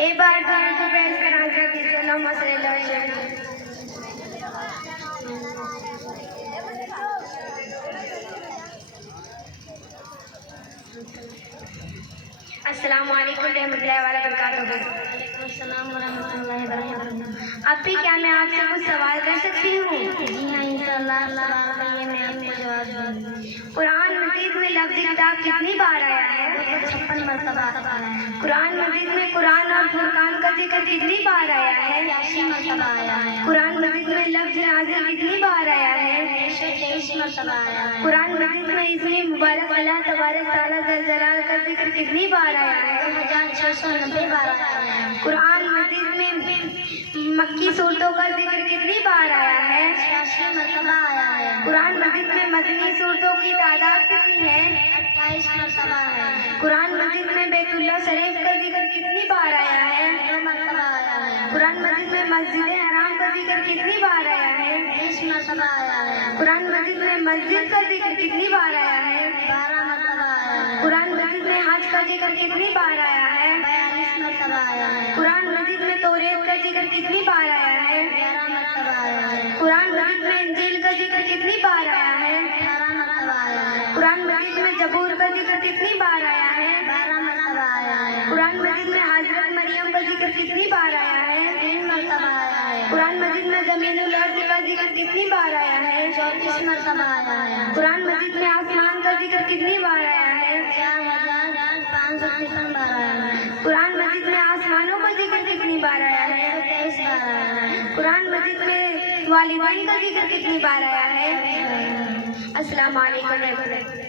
ایک بار دونوں کو بیٹھ کر حاضرہ کیجیے. اللہم صلی اللہ علیہ وسلم. السلام علیکم رحمۃ اللہ وبرکاتہ. السلام ورحمۃ اللہ وبرکاتہ. ابھی کیا میں آپ سے کچھ سوال کر سکتی ہوں؟ جی ہاں انشاءاللہ. سوال کریے میں آپ کو جواب دوں گی. قرآن مجید میں لفظ کتاب کتنی بار آیا ہے؟ 56 مرتبہ آیا ہے. قرآن مجید میں قرآن اور فرقان کا ذکر کتنی بار آیا ہے؟ 80 مرتبہ آیا ہے. قرآن مجید میں لفظ نازل کتنی بار آیا ہے؟ 123 مرتبہ آیا ہے. قرآن مجید میں اسم مبارک اللہ تبارک تعالیٰ ذی الجلال کا ذکر کتنی بار آیا ہے؟ 2690 بار آیا ہے. قرآن مجید میں مکی صورتوں کا ذکر کتنی بار آیا ہے؟ 86 مرتبہ آیا ہے. قرآن مجید میں مدنی صورتوں کی تعداد کتنی ہے؟ 28 مرتبہ آیا ہے. قرآن مجید میں بیت اللہ شریف کا ذکر کتنی بار آیا ہے؟ 2 مرتبہ آیا ہے. قرآن مجید میں مسجد حرام کا ذکر کتنی بار آیا ہے؟ 20 مرتبہ آیا ہے. قرآن مجید میں مسجد کا ذکر کتنی بار آیا ہے؟ 12 مرتبہ آیا ہے. قرآن مجید میں حج کا ذکر کتنی بار آیا ہے؟ 42 مرتبہ آیا ہے. قرآن مجید میں توریت کا ذکر کتنی بار آیا ہے؟ 11 مرتبہ آیا ہے. قرآن مجید میں انجیل کا ذکر کتنی بار آیا ہے؟ 18 مرتبہ آیا ہے. قرآن مجید میں زبور کا ذکر کتنی بار آیا ہے؟ 12 مرتبہ آیا ہے. قرآن مجید میں حضرت مریم کا ذکر کتنی بار آیا ہے؟ 3 مرتبہ آیا ہے. قرآن مجید میں زمین الارض کا ذکر کتنی بار آیا ہے؟ 34 مرتبہ آیا ہے. قرآن مجید میں آسمان کا ذکر کتنی بار آیا ہے؟ 4553 بار آیا ہے. قرآن مجید میں آسمانوں کا ذکر کتنی بار آیا ہے؟ 123 بار آیا ہے. قرآن مجید میں والدین کا ذکر کتنی بار آیا ہے؟ السلام علیکم.